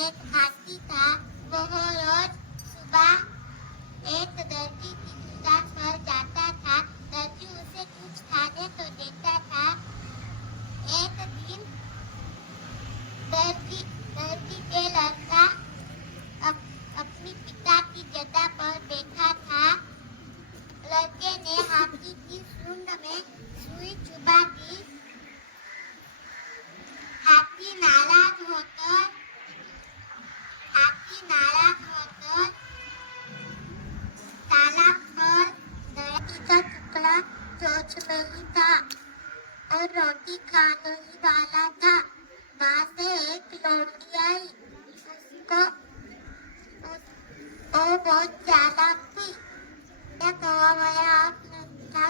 एक हाथी था। वह रोज सुबह एक दर्जी की दुकान पर जाता था। दर्जी उसे कुछ खाने तो देता था। एक दिन दर्जी के लड़का अपनी पिता की जगह पर बैठा था। लड़के ने हाथी की सूंड में सुई चुभा दी। हाथी नाराज होकर तालाब पर दही का टुकड़ा चोंच में ही था और रोटी खाने ही वाला था। वहां से एक लौंडी आई। उसको वो बहुत चालाक थी। क्या कौवा भैया आप मीठा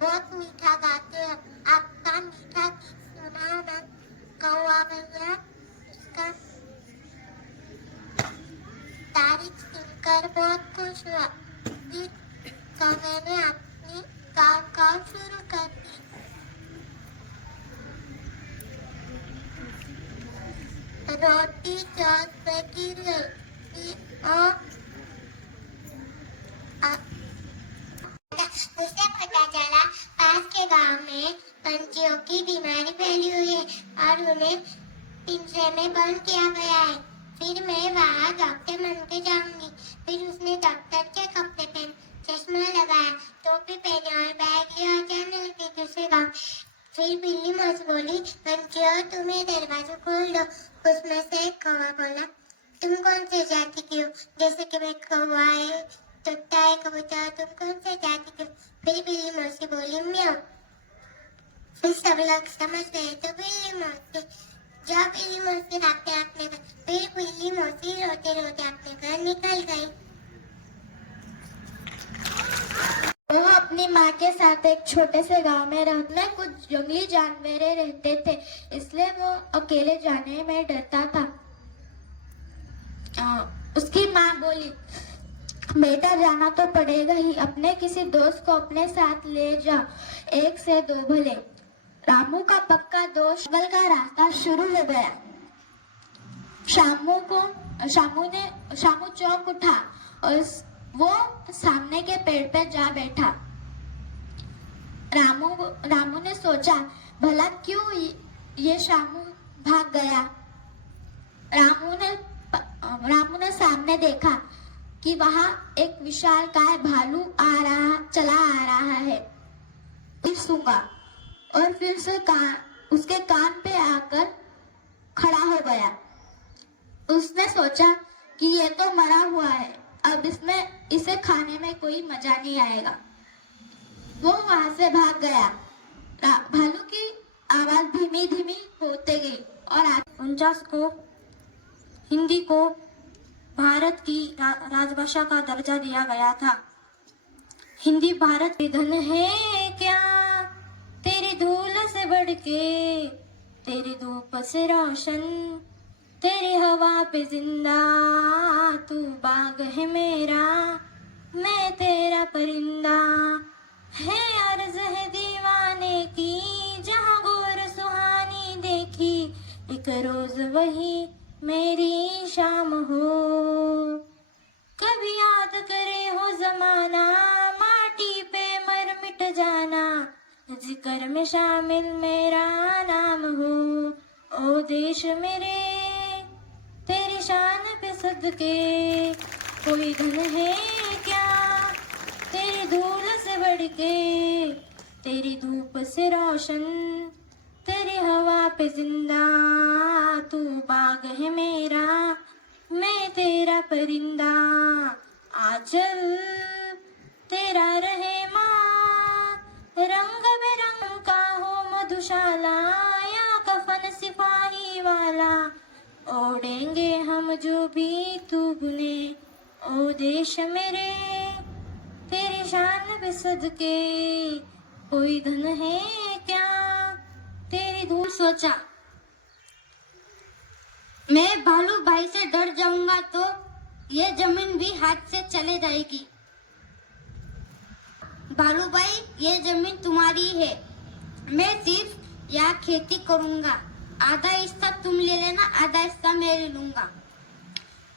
बहुत मीठा गाते हो। आपका मीठा गीत सुनाओ ना कौवा भैया। उसका तारीफ सुनकर बहुत खुश हुआ। फिर कौवे ने अपनी काव शुरू कर दी। रोटी चौक पे गिर गई। उसे पता चला पास के गांव में पंछियों की बीमारी फैली हुई है और उन्हें पिंजरे में बंद किया गया है। फिर मैं वहाँ डॉक्टर बन के जाऊंगी। फिर उसने डॉक्टर के कपड़े पहन, चश्मा लगाया, टोपी पहनी और बैग लिया और जाने लगी दूसरे गांव। फिर बिल्ली मौसी बोली, पंछियों तुम्हें दरवाजा खोल दो। उसमें से एक कौवा बोला, तुम कौन से जाति की हो? जैसे कि मैं कौवा है, तोता है, कबूतर, तुम कौन से जाति की हो? फिर बिल्ली मौसी बोली, म्याऊ। फिर सब लोग समझ गए तो बिल्ली मौसी जब बिल्ली मौसी भागते अपने घर। फिर बिल्ली मौसी रोते रोते अपने घर निकल गई। वह अपनी माँ के साथ एक छोटे से गांव में रहते में कुछ जंगली जानवर रहते थे, इसलिए वो अकेले जाने में डरता था। उसकी माँ बोली, बेटा जाना तो पड़ेगा ही, अपने किसी दोस्त को अपने साथ ले जाओ, एक से दो भले। रामू का पक्का दोस्त जंगल का रास्ता शुरू हो गया। शामू चौंक उठा और वो सामने के पेड़ पर जा बैठा। रामू ने सोचा, भला क्यों ये शामू भाग गया। रामू ने सामने देखा कि वहां एक विशालकाय भालू चला आ रहा है। फिर सूंघा और फिर से उसके कान पे आकर खड़ा हो गया। उसने सोचा कि ये तो मरा हुआ है, अब इसे खाने में कोई मजा नहीं आएगा। वो वहां से भाग गया। भालू की आवाज धीमी धीमी होते गई और 49 को हिंदी को भारत की राजभाषा का दर्जा दिया गया था। हिंदी भारत की धन है क्या तेरी धूल से बढ़ के, तेरी धूप से रोशन, तेरी हवा पे जिंदा, तू बाग है मेरा, मैं तेरा परिंदा। है अर्ज है दीवाने की, जहाँ गोर सुहानी देखी, एक रोज वही मेरी शाम हो। कभी याद करे हो जमाना, माटी पे मर मिट जाना, जिक्र में शामिल मेरा नाम हो। ओ देश मेरे तेरी शान पे सदके, कोई धन है क्या तेरी धूल से बढ़ के, तेरी धूप से रोशन, तेरी हवा पे जिंदा, तू बाग है मेरा, मैं तेरा परिंदा। आंचल तेरा रहे माँ, रंग बिरंग का हो मधुशाला, या कफन सिपाही वाला, ओढ़ेंगे हम जो भी तू बुने। ओ देश मेरे तेरी शान पे सदके, कोई धन है क्या तेरी धूल। सोचा, मैं भालू भाई से डर जाऊंगा तो ये जमीन भी हाथ से चले जाएगी। भालू भाई, ये जमीन तुम्हारी है, मैं सिर्फ यहाँ खेती करूंगा, आधा हिस्सा तुम ले लेना, आधा हिस्सा मैं ले लूंगा।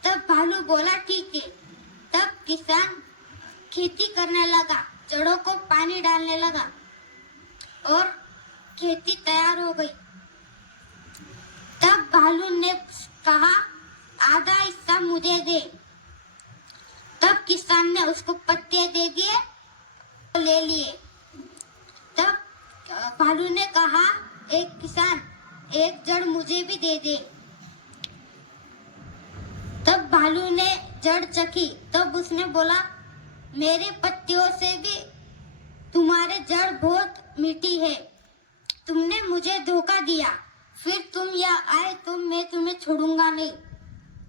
तब भालू बोला ठीक है। तब किसान खेती करने लगा, जड़ों को पानी डालने लगा और खेती तैयार हो गई। तब भालू ने कहा आधा हिस्सा मुझे दे। तब किसान ने उसको पत्ते दे दिए, ले लिए। तब भालू ने कहा एक किसान एक जड़ मुझे भी दे दे। तब भालू ने जड़ चखी, तब उसने बोला मेरे पत्तियों से भी तुम्हारे जड़ बहुत मीठी है, तुमने मुझे धोखा दिया, फिर तुम यहाँ आए तो मैं तुम्हें छोड़ूंगा नहीं।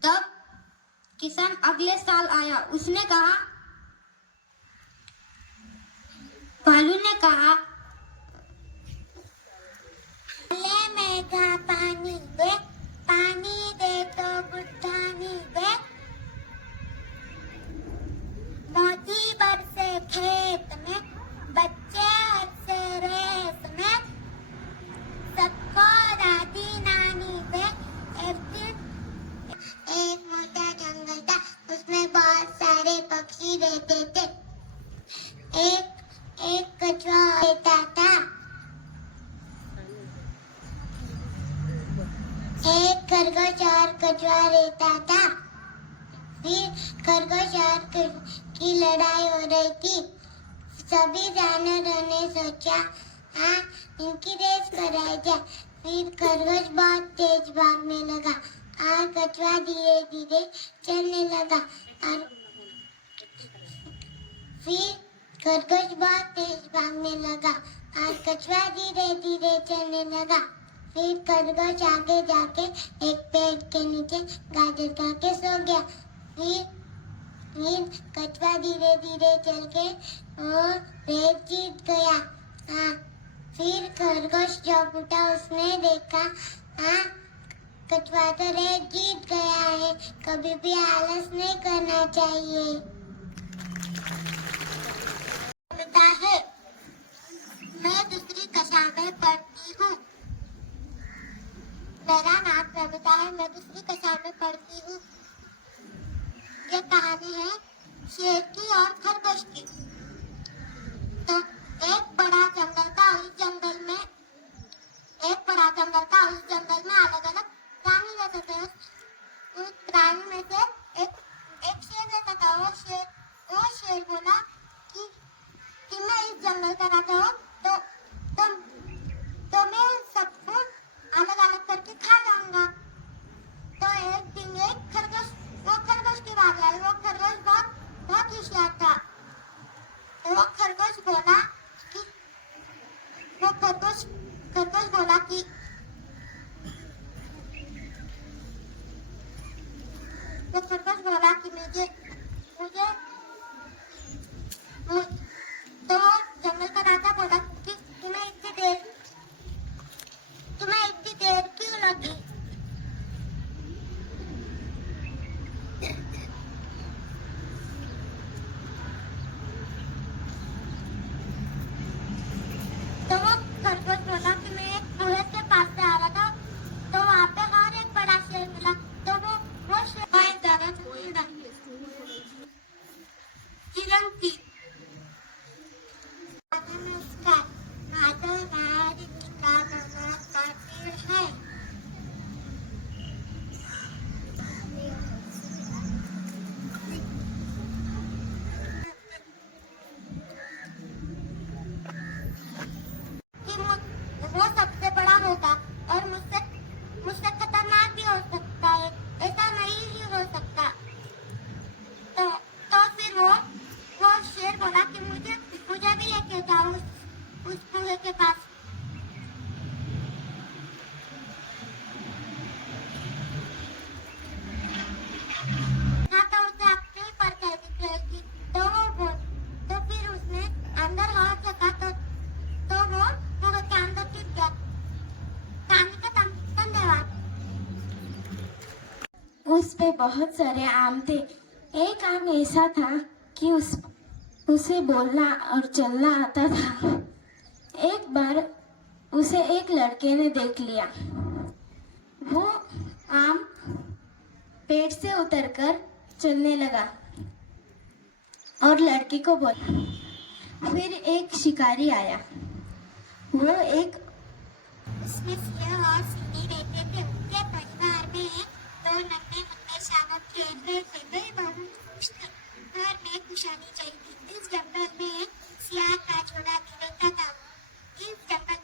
तब किसान अगले साल आया, उसने कहा, भालू ने कहा ले मेघा पानी दे तो बुढ़ानी दे, मोती बरसे खेत में, बच्चे हंसे रेस में, सबको दादी नानी दे। एक मोटा जंगल था, उसमें बहुत सारे पक्षी रहते थे। एक कछुआ रहता था, एक खरगोश और कछुआ रहता था। फिर खरगोश और की लड़ाई हो रही थी। सभी जानवरों ने सोचा हाँ इनकी रेस कराई जाए। फिर खरगोश बहुत तेज भागने लगा और कछुआ धीरे धीरे चलने लगा। और फिर खरगोश बहुत तेज भागने लगा और कछुआ धीरे धीरे चलने लगा। फिर खरगोश आगे जाके एक पेड़ के नीचे गाजर खा के सो गया। फिर कछुआ धीरे धीरे चल के रेस जीत गया। हाँ, फिर खरगोश जब उठा उसने देखा हाँ कछुआ तो रेस जीत गया है, कभी भी आलस नहीं करना चाहिए। बता है मैं दूसरी कक्षा में पढ़ती हूँ। मेरा नाम प्रमिता है, मैं दूसरी कक्षा में पढ़ती हूँ। ये कहानी है शेर की और खरगोश की। तो एक बड़ा जंगल था, उस जंगल में अलग अलग प्राणी रहते थे। उस प्राणी में से एक शेर रहता था। वो शेर बोला कि मैं इस जंगल का राजा हूँ, तो मैं सबको अलग अलग करके खा जाऊंगा। तो एक दिन वो खरगोश की बात आई। वो खरगोश बहुत होशियार था। वो खरगोश बोला कि मुझे तो जंगल का राजा बोला कि तुम्हें इतनी देर क्यों लगी? तो वो खरगोश बोला कि मैं एक कुएं के पास से आ रहा था, तो वहाँ पे और एक बड़ा शेर मिला। तो वो शेर हिरन थी। नमस्कार, माधव नायर का नाम है। वो सबसे बड़ा होगा और मुझसे खतरनाक भी हो सकता है। ऐसा नहीं ही हो सकता। तो फिर वो शेर बोला कि मुझे भी लेके जाओ उस कुएं के पास। हाँ, तो उसे अपने ही पर कैदी रहेगी। तो फिर उसने अंदर हाथ रखा तो वो कुएं के अंदर टिक गया। कहानी खत्म। धन्यवाद। उस पे बहुत सारे आम थे। एक आम ऐसा था कि उसे बोलना और चलना आता था। एक बार उसे एक लड़के ने देख लिया। वो आम पेड़ से उतरकर चलने लगा और लड़की को बोला। फिर एक शिकारी आया। वो एक उसमें सिंह और सिंही रहते थे। उनके परिवार में दो नन्हे मुन्ने शावक खेल रहे थे। वे बहुत खुश थे। घर में खुशहाली छाई थी। इस जंगल में सियार का जोड़ा भी रहता था। उनके पास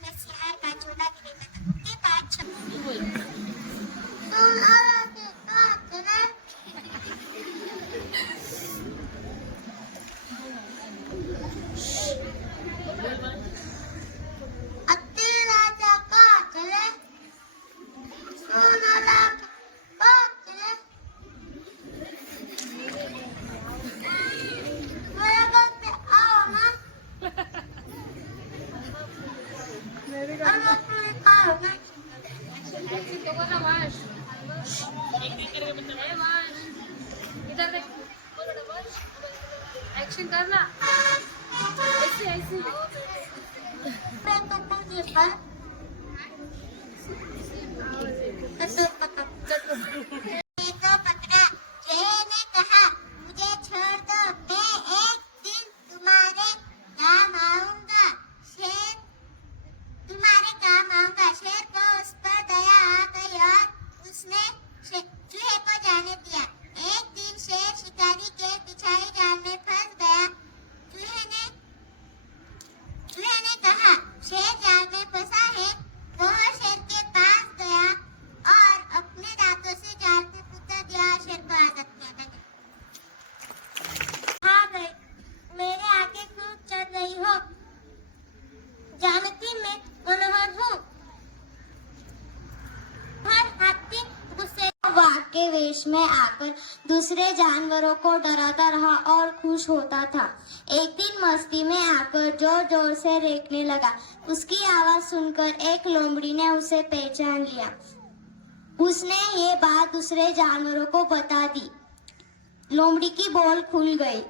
एक्शन करना ऐसे ऐसे ने कहा, मुझे छोड़ दो, मैं एक दिन तुम्हारे काम आऊंगा। शेर तुम्हारे काम आऊंगा। शेर को उस पर दया आ गई और उसने चूहे को जाने दिया। एक दिन शेर शिकारी के बिछाई जाल में फंस गया। चूहे ने कहा, शेर जाल में फंसा है। वो शेर के पास गया और अपने दांतों से जाल में कुतर दिया। शेर को आजाद किया। हाँ गई, मेरे आगे क्यों चल रही हो? जानती मैं मनोहर हूँ। हर हाथी गुस्से वाघ के वेश में आकर दूसरे जानवरों को डराता रहा और खुश होता था। एक दिन मस्ती में आकर जोर जोर से रेंकने लगा। उसकी आवाज सुनकर एक लोमड़ी ने उसे पहचान लिया। उसने ये बात दूसरे जानवरों को बता दी। लोमड़ी की बोल खुल गई।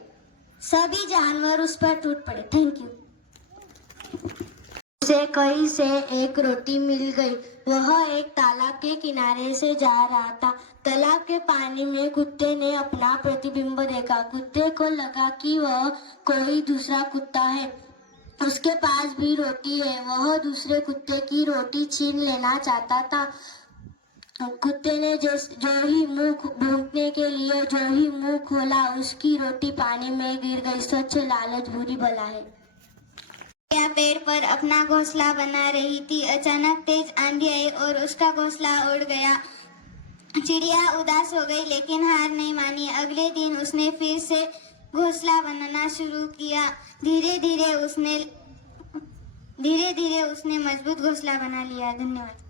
सभी जानवर उस पर टूट पड़े। Thank you. उसे कहीं से एक रोटी मिल गई। वह एक तालाब के किनारे से जा रहा था। तालाब के पानी में कुत्ते ने अपना प्रतिबिंब देखा। कुत्ते को लगा कि वह कोई दूसरा कुत्ता है। उसके पास भी रोटी है। वह दूसरे कुत्ते की रोटी छीन लेना चाहता था। कुत्ते ने जो ही मुंह भूंकने के लिए जो ही मुंह खोला, उसकी रोटी पानी में गिर गई। सच लालच बुरी बला है। चिड़िया पेड़ पर अपना घोंसला बना रही थी। अचानक तेज आंधी आई और उसका घोंसला उड़ गया। चिड़िया उदास हो गई लेकिन हार नहीं मानी। अगले दिन उसने फिर से घोंसला बनाना शुरू किया। धीरे धीरे उसने मजबूत घोंसला बना लिया। धन्यवाद।